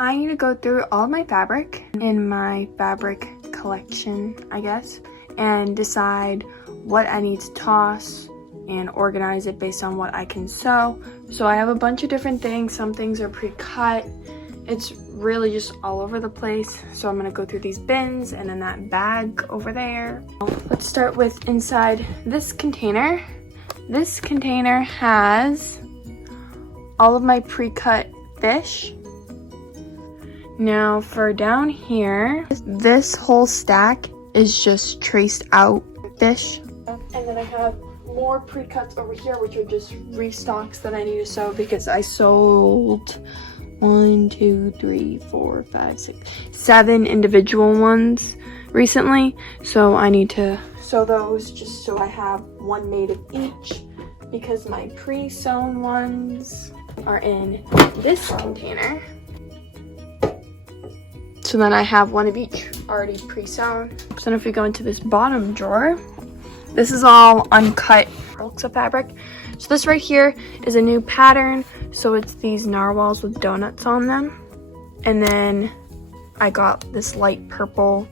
I need to go through all of my fabric in my fabric collection, I guess, and decide what I need to toss and organize it based on what I can sew. So I have a bunch of different things. Some things are pre-cut. It's really just all over the place. So I'm gonna go through these bins and in that bag over there. Let's start with inside this container. This container has all of my pre-cut fish. Now for down here, this whole stack is just traced out fish. And then I have more pre-cuts over here, which are just restocks that I need to sew because I sold 7 individual ones recently. So I need to sew those just so I have one made of each because my pre-sewn ones are in this container. So then I have one of each already pre-sewn. So then if we go into this bottom drawer, this is all uncut bulks of fabric. So this right here is a new pattern. So it's these narwhals with donuts on them. And then I got this light purple.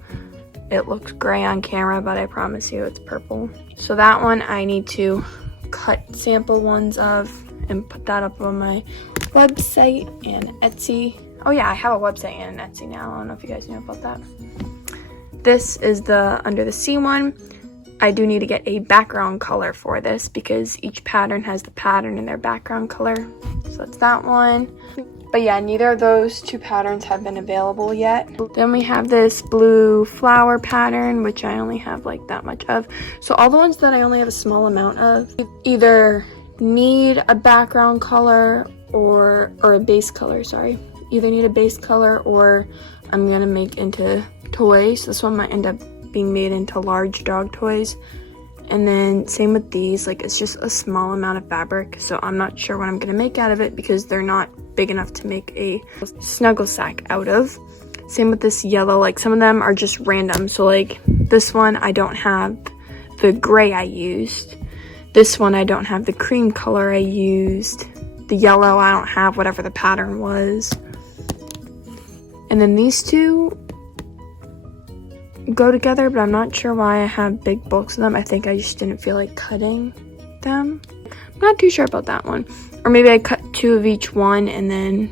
It looks gray on camera, but I promise you it's purple. So that one I need to cut sample ones of and put that up on my website and Etsy. Oh yeah, I have a website and an Etsy now. I don't know if you guys knew about that. This is the under the sea one. I do need to get a background color for this because each pattern has the pattern in their background color. So that's that one. But yeah, neither of those two patterns have been available yet. Then we have this blue flower pattern, which I only have like that much of. So all the ones that I only have a small amount of either need a background color or a base color, sorry. Either need a base color or I'm gonna make into toys. This one might end up being made into large dog toys. And then same with these, like it's just a small amount of fabric, so I'm not sure what I'm gonna make out of it because they're not big enough to make a snuggle sack out of. Same with this yellow, like some of them are just random. So like this one I don't have the gray I used. This one I don't have the cream color I used. The yellow I don't have whatever the pattern was. And then these two go together, but I'm not sure why I have big bulks of them. I think I just didn't feel like cutting them. I'm not too sure about that one. Or maybe I cut 2 of each one and then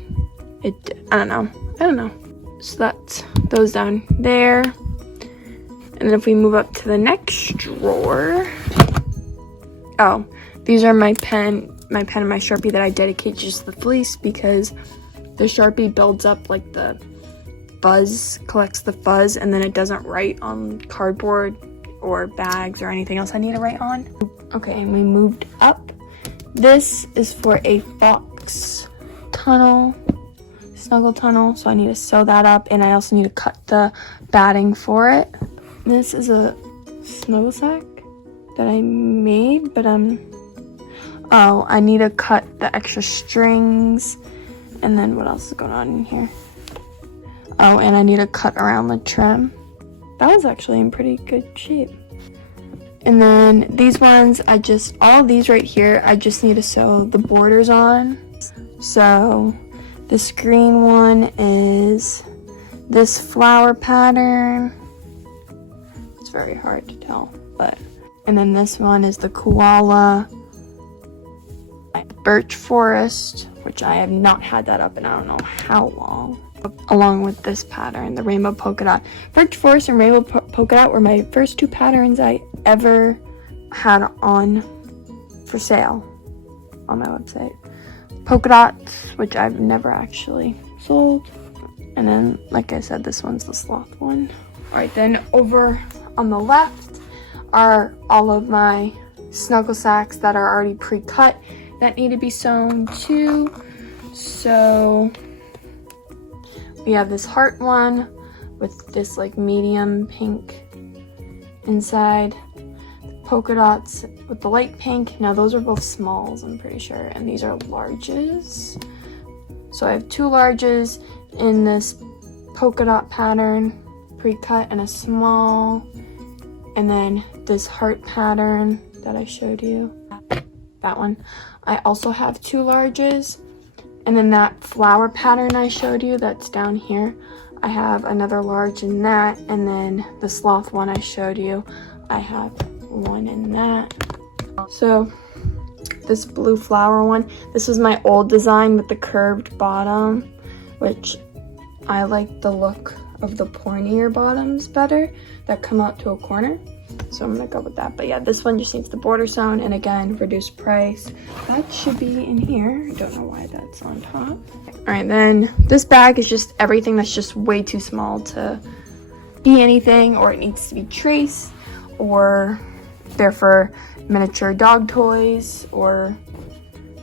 I don't know. So that's those down there. And then if we move up to the next drawer. Oh, these are my pen and my Sharpie that I dedicate just to the fleece because the Sharpie builds up like the fuzz, collects the fuzz, and then it doesn't write on cardboard or bags or anything else I need to write on. Okay, and we moved up. This is for a fox tunnel, snuggle tunnel, so I need to sew that up, and I also need to cut the batting for it. This is a snuggle sack that I made, but I need to cut the extra strings, and then what else is going on in here? Oh, and I need to cut around the trim. That was actually in pretty good shape. And then these ones, all of these right here, I just need to sew the borders on. So this green one is this flower pattern. It's very hard to tell, and then this one is the koala birch forest, which I have not had that up in I don't know how long. Along with this pattern, the rainbow polka dot. Birch forest and rainbow polka dot were my first 2 patterns I ever had on for sale on my website. Polka dots, which I've never actually sold. And then, like I said, this one's the sloth one. Alright, then over on the left are all of my snuggle sacks that are already pre-cut that need to be sewn too. So we have this heart one with this like medium pink inside, polka dots with the light pink. Now those are both smalls, I'm pretty sure, and these are larges. So I have 2 larges in this polka dot pattern, pre-cut, and a small, and then this heart pattern that I showed you, that one. I also have 2 larges, And then that flower pattern I showed you that's down here, I have another large in that. And then the sloth one I showed you, I have one in that. So this blue flower one, this was my old design with the curved bottom, which I like the look of the pointier bottoms better that come out to a corner. So I'm gonna go with that. But yeah, this one just needs the border sewn, and again, reduced price. That should be in here. I don't know why that's on top. All right, then this bag is just everything that's just way too small to be anything, or it needs to be traced, or they're for miniature dog toys, or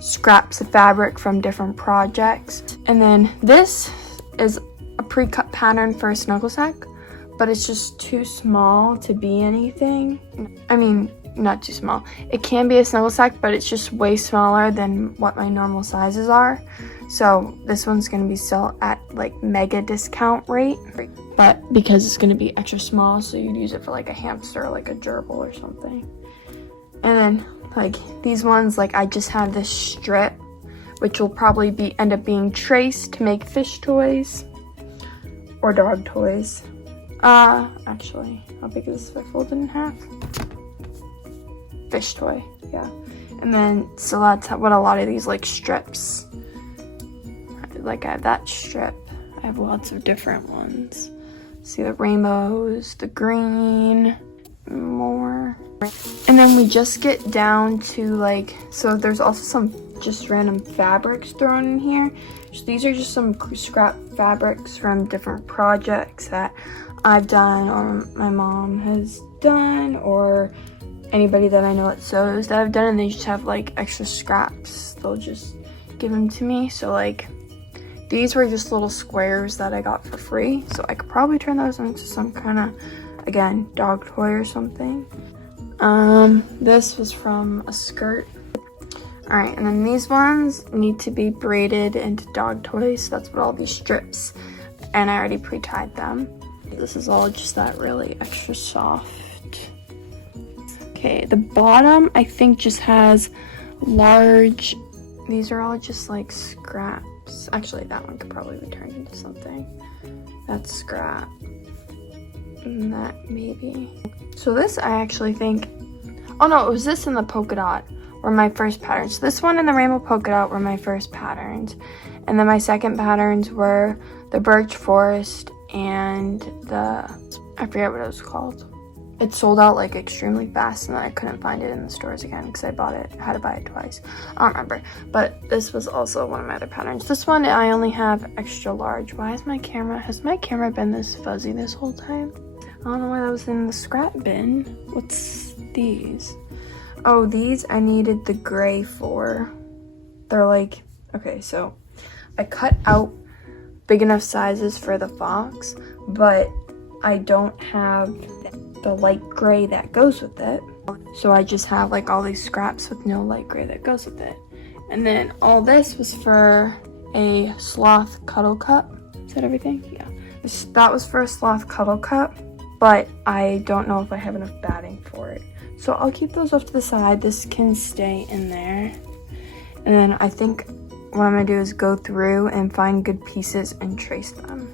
scraps of fabric from different projects. And then this is a pre-cut pattern for a snuggle sack, but it's just too small to be anything. I mean, not too small. It can be a snuggle sack, but it's just way smaller than what my normal sizes are. So this one's gonna be still at like mega discount rate, but because it's gonna be extra small, so you'd use it for like a hamster, like a gerbil or something. And then like these ones, like I just have this strip, which will probably end up being traced to make fish toys or dog toys. Actually, how big is this if I fold it in half? Fish toy, yeah. And then, so that's what a lot of these like strips, like I have that strip. I have lots of different ones. See the rainbows, the green, more. And then we just get down to like, so there's also some just random fabrics thrown in here. So these are just some scrap fabrics from different projects that I've done, or my mom has done, or anybody that I know that sews that I've done, and they just have like extra scraps. They'll just give them to me. So like these were just little squares that I got for free. So I could probably turn those into some kind of, again, dog toy or something. This was from a skirt. All right, and then these ones need to be braided into dog toys. So that's what all these strips, and I already pre-tied them. This is all just that really extra soft. Okay, the bottom I think just has large, these are all just like scraps. Actually, that one could probably be turned into something. That's scrap. And that maybe. So this I actually think, oh no, it was this and the polka dot were my first patterns. This one and the rainbow polka dot were my first patterns. And then my second patterns were the birch forest and the, I forget what it was called. It sold out like extremely fast, and then I couldn't find it in the stores again because I had to buy it twice. I don't remember, but this was also one of my other patterns. This one I only have extra large. Why is has my camera been this fuzzy this whole time? I don't know why that was in the scrap bin. What's these? Oh, these I needed the gray for. They're like, okay, so I cut out big enough sizes for the fox, but I don't have the light gray that goes with it. So I just have like all these scraps with no light gray that goes with it. And then all this was for a sloth cuddle cup. Is that everything? Yeah. That was for a sloth cuddle cup, but I don't know if I have enough batting for it. So I'll keep those off to the side. This can stay in there. And then I think what I'm gonna do is go through and find good pieces and trace them.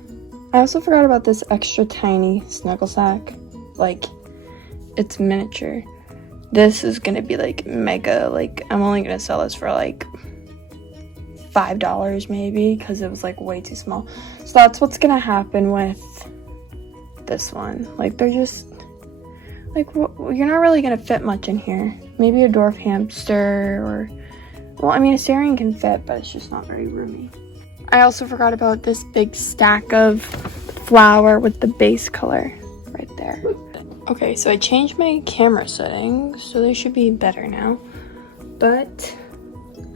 I also forgot about this extra tiny snuggle sack. Like, it's miniature. This is gonna be like mega, like I'm only gonna sell this for like $5 maybe, because it was like way too small. So that's what's gonna happen with this one. Like, they're just like, you're not really gonna fit much in here. Maybe a dwarf hamster, or, well, I mean, a Syrian can fit, but it's just not very roomy. I also forgot about this big stack of flour with the base color right there. Okay, so I changed my camera settings, so they should be better now. But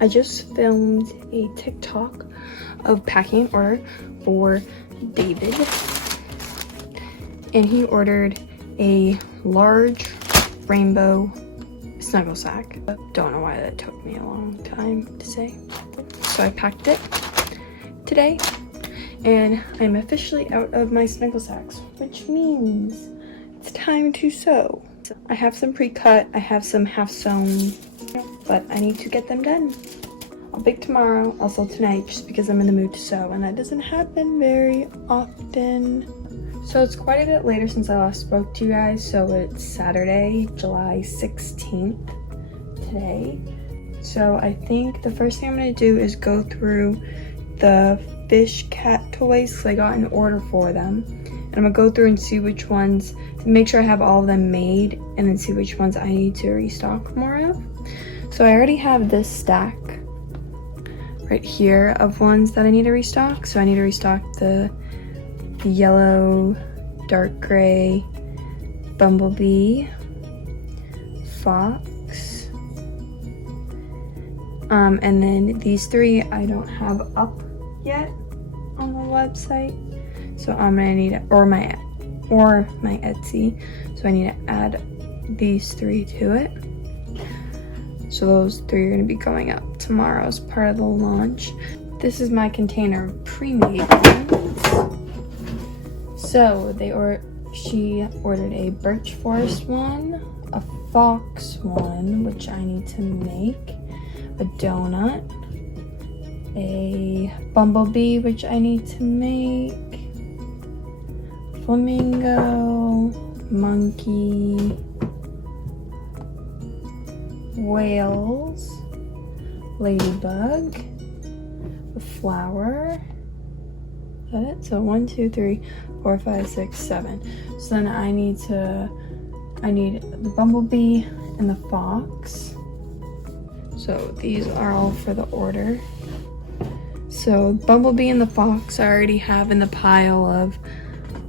I just filmed a TikTok of packing an order for David. And he ordered a large rainbow snuggle sack. Don't know why that took me a long time to say. So I packed it today, and I'm officially out of my snuggle sacks, which means it's time to sew. I have some pre-cut, I have some half sewn, but I need to get them done. I'll bake tomorrow, I'll sew tonight just because I'm in the mood to sew, and that doesn't happen very often. So it's quite a bit later since I last spoke to you guys, so it's Saturday, July 16th today. So I think the first thing I'm gonna do is go through the fish cat toys because I got an order for them. And I'm gonna go through and see which ones, make sure I have all of them made, and then see which ones I need to restock more of. So I already have this stack right here of ones that I need to restock. So I need to restock the yellow, dark gray, bumblebee, fox, and then these three I don't have up yet on the website. So I'm gonna need it, or my Etsy. So I need to add these three to it. So those three are gonna be going up tomorrow as part of the launch. This is my container of pre-made ones. So she ordered a birch forest one, a fox one, which I need to make, a donut, a bumblebee, which I need to make, flamingo, monkey, whales, ladybug, a flower. Is that it? So 1, 2, 3, 4, 5, 6, 7. So then I need the bumblebee and the fox. So these are all for the order. So bumblebee and the fox I already have in the pile of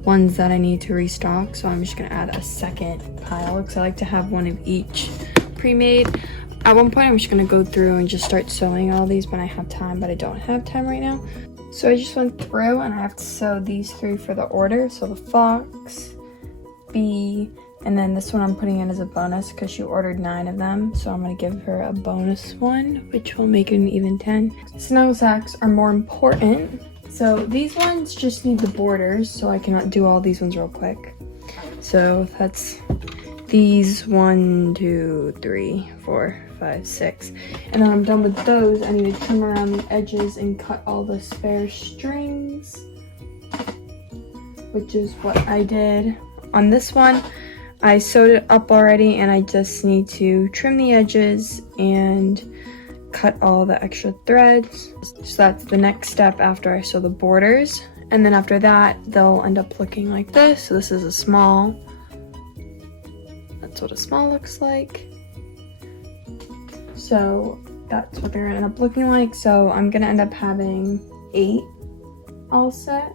ones that I need to restock. So I'm just gonna add a second pile because I like to have one of each pre-made. At one point I'm just gonna go through and just start sewing all these when I have time, but I don't have time right now. So I just went through and I have to sew these three for the order. So the fox, bee, and then this one I'm putting in as a bonus because she ordered 9 of them. So I'm gonna give her a bonus one, which will make it an even 10. Snuggle sacks are more important. So these ones just need the borders, so I cannot do all these ones real quick. So that's these 1, 2, 3, 4, 5, 6. And then I'm done with those. I need to trim around the edges and cut all the spare strings, which is what I did on this one. I sewed it up already and I just need to trim the edges and cut all the extra threads. So that's the next step after I sew the borders. And then after that, they'll end up looking like this. So this is a small. That's what a small looks like. So that's what they're gonna end up looking like. So I'm gonna end up having 8 all set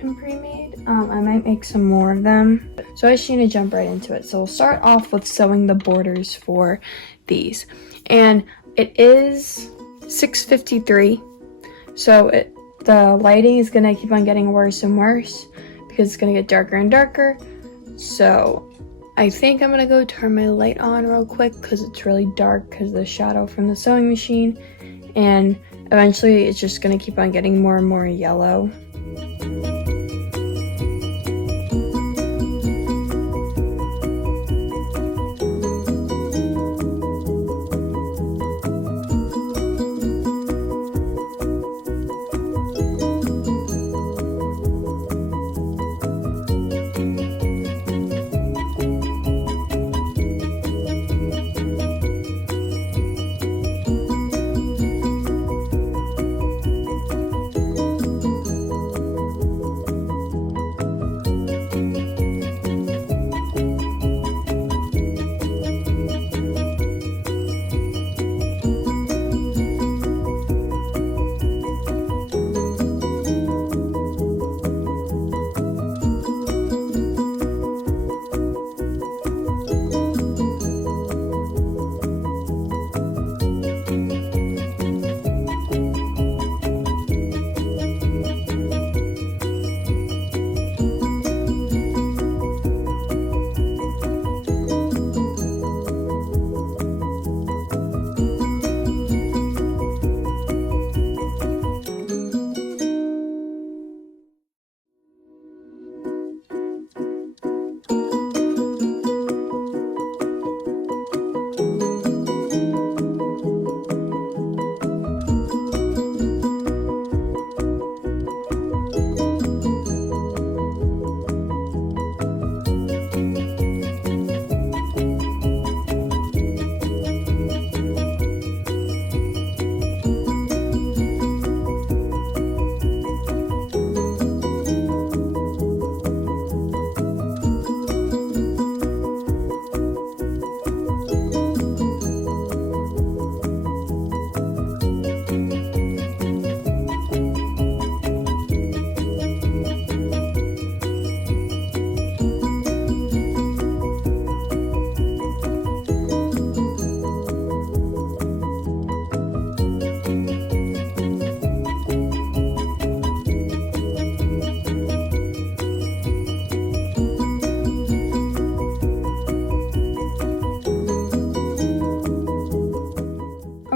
and pre-made. I might make some more of them. So I just need to jump right into it. So we'll start off with sewing the borders for these. And it is 6:53. So the lighting is gonna keep on getting worse and worse because it's gonna get darker and darker. So I think I'm gonna go turn my light on real quick because it's really dark because of the shadow from the sewing machine. And eventually it's just gonna keep on getting more and more yellow.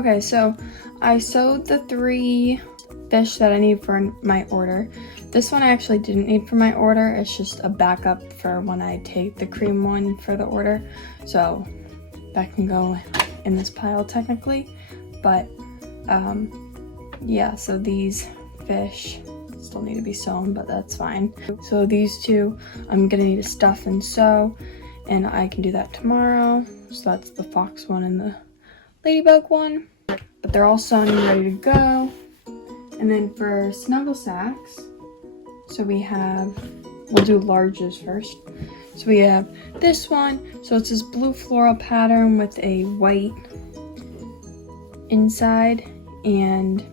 Okay, so I sewed the 3 fish that I need for my order. This one I actually didn't need for my order. It's just a backup for when I take the cream one for the order. So that can go in this pile technically. But yeah, so these fish still need to be sewn, but that's fine. So these 2 I'm gonna need to stuff and sew, and I can do that tomorrow. So that's the fox one and the ladybug one. But they're all sewn and ready to go. And then for Snuggle Sacks, so we'll do larges first. So we have this one. So it's this blue floral pattern with a white inside, and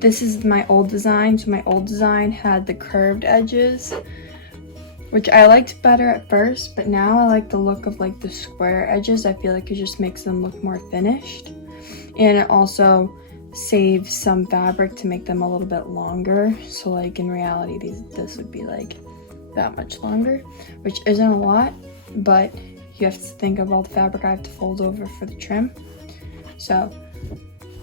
this is my old design. So my old design had the curved edges, which I liked better at first, but now I like the look of like the square edges. I feel like it just makes them look more finished, and it also saves some fabric to make them a little bit longer. So like in reality, this would be like that much longer, which isn't a lot, but you have to think of all the fabric I have to fold over for the trim. So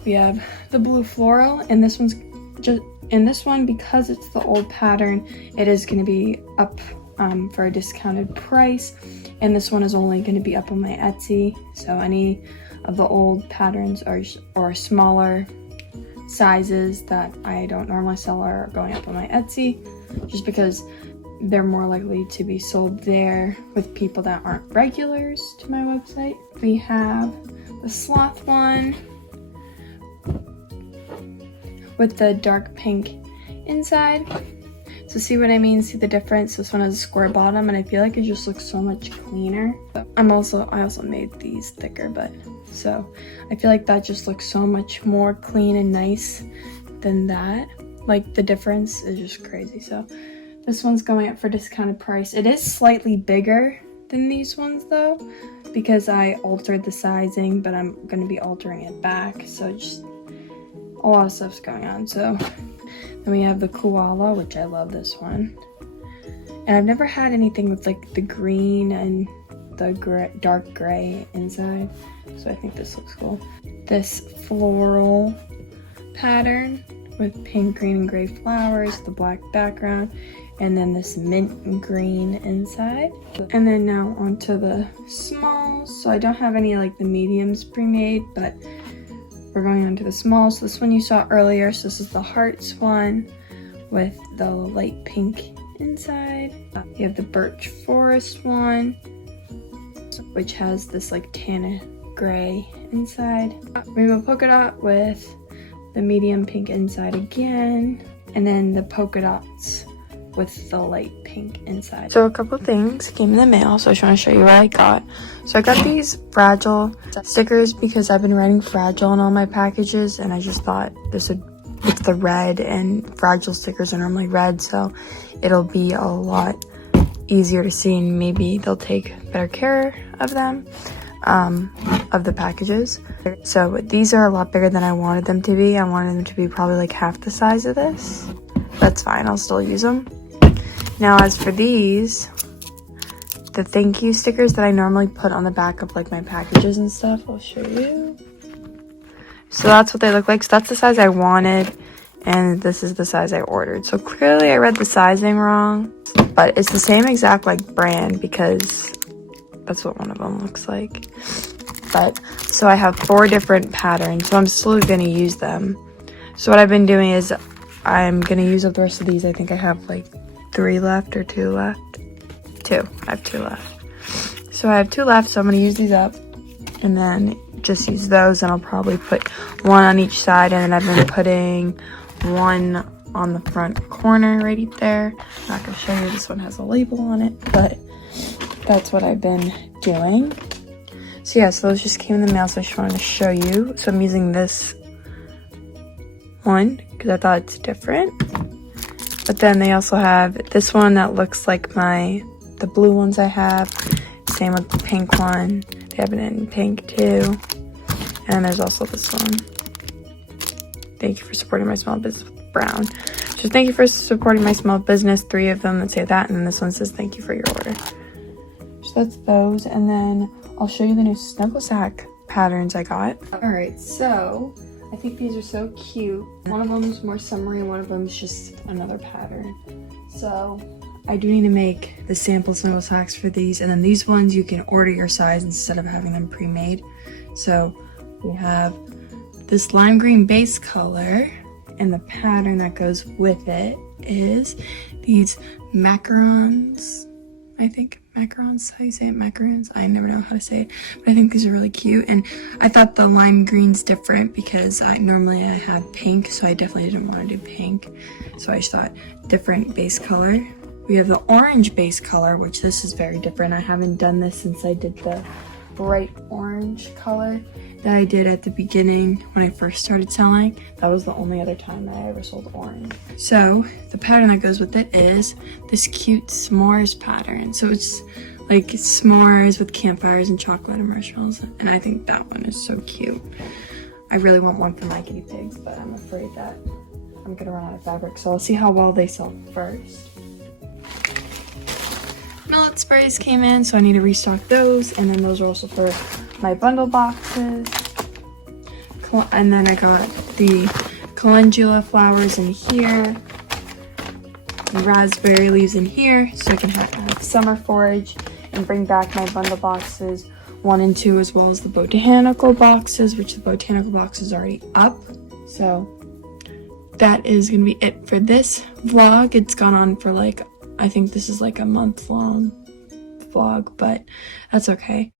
we have the blue floral, and this one's just in this one, because it's the old pattern, it is going to be up for a discounted price, and this one is only going to be up on my Etsy. So any of the old patterns or smaller sizes that I don't normally sell are going up on my Etsy, just because they're more likely to be sold there with people that aren't regulars to my website. We have the sloth one with the dark pink inside. So see what I mean? See the difference? This one has a square bottom, and I feel like it just looks so much cleaner. But I also made these thicker, but so I feel like that just looks so much more clean and nice than that. Like the difference is just crazy. So this one's going up for discounted price. It is slightly bigger than these ones though, because I altered the sizing, but I'm going to be altering it back. So just a lot of stuff's going on. So then we have the koala, which I love this one. And I've never had anything with like the green and the dark gray inside. So I think this looks cool. This floral pattern with pink, green, and gray flowers, the black background, and then this mint green inside. And then now onto the smalls. So I don't have any like the mediums pre-made, but we're going on to the smalls. This one you saw earlier, so this is the hearts one with the light pink inside. You have the birch forest one, which has this like tan gray inside. We have a polka dot with the medium pink inside again, and then the polka dots with the light pink inside. So a couple things came in the mail, so I just want to show you what I got. So I got these fragile stickers because I've been writing fragile on all my packages, and I just thought this would, with the red, and fragile stickers are normally red, so it'll be a lot easier to see, and maybe they'll take better care of them, of the packages. So these are a lot bigger than I wanted them to be. I wanted them to be probably like half the size of this. That's fine, I'll still use them. Now as for these, the thank you stickers that I normally put on the back of like my packages and stuff, I'll show you. So that's what they look like. So that's the size I wanted, and this is the size I ordered. So clearly I read the sizing wrong, but it's the same exact like brand, because that's what one of them looks like. But so I have 4 different patterns, so I'm still going to use them. So what I've been doing is I'm going to use up the rest of these. I think I have like 3 left or 2 left. 2. I have 2 left. So I have 2 left, so I'm going to use these up and then just use those, and I'll probably put 1 on each side, and then I've been putting 1 on the front corner right there. I'm not going to show you, this one has a label on it, but that's what I've been doing. So yeah, so those just came in the mail, so I just wanted to show you. So I'm using this one because I thought it's different. But then they also have this one that looks like the blue ones I have. Same with the pink one. They have it in pink too. And there's also this one. Thank you for supporting my small business with brown. So thank you for supporting my small business. 3 of them that say that, and then this one says thank you for your order. So that's those, and then I'll show you the new Snuggle Sack patterns I got. Alright, so I think these are so cute. One of them is more summery, one of them is just another pattern. So I do need to make the sample Snuggle Sacks for these, and then these ones you can order your size instead of having them pre-made. So we have this lime green base color, and the pattern that goes with it is these macarons. I think macarons, how you say it, macarons? I never know how to say it, but I think these are really cute. And I thought the lime green's different because normally I have pink, so I definitely didn't want to do pink. So I just thought different base color. We have the orange base color, which this is very different. I haven't done this since I did the bright orange color that I did at the beginning when I first started selling. That was the only other time that I ever sold orange. So the pattern that goes with it is this cute s'mores pattern. So it's like s'mores with campfires and chocolate and marshmallows. And I think that one is so cute. I really want one for my guinea pigs, but I'm afraid that I'm gonna run out of fabric. So I'll see how well they sell first. Millet sprays came in, so I need to restock those, and then those are also for my bundle boxes. And then I got the calendula flowers in here, and raspberry leaves in here, so I can have summer forage and bring back my bundle boxes 1 and 2, as well as the botanical boxes, which the botanical box is already up. So that is gonna be it for this vlog. It's gone on for like, I think this is like a month-long vlog, but that's okay.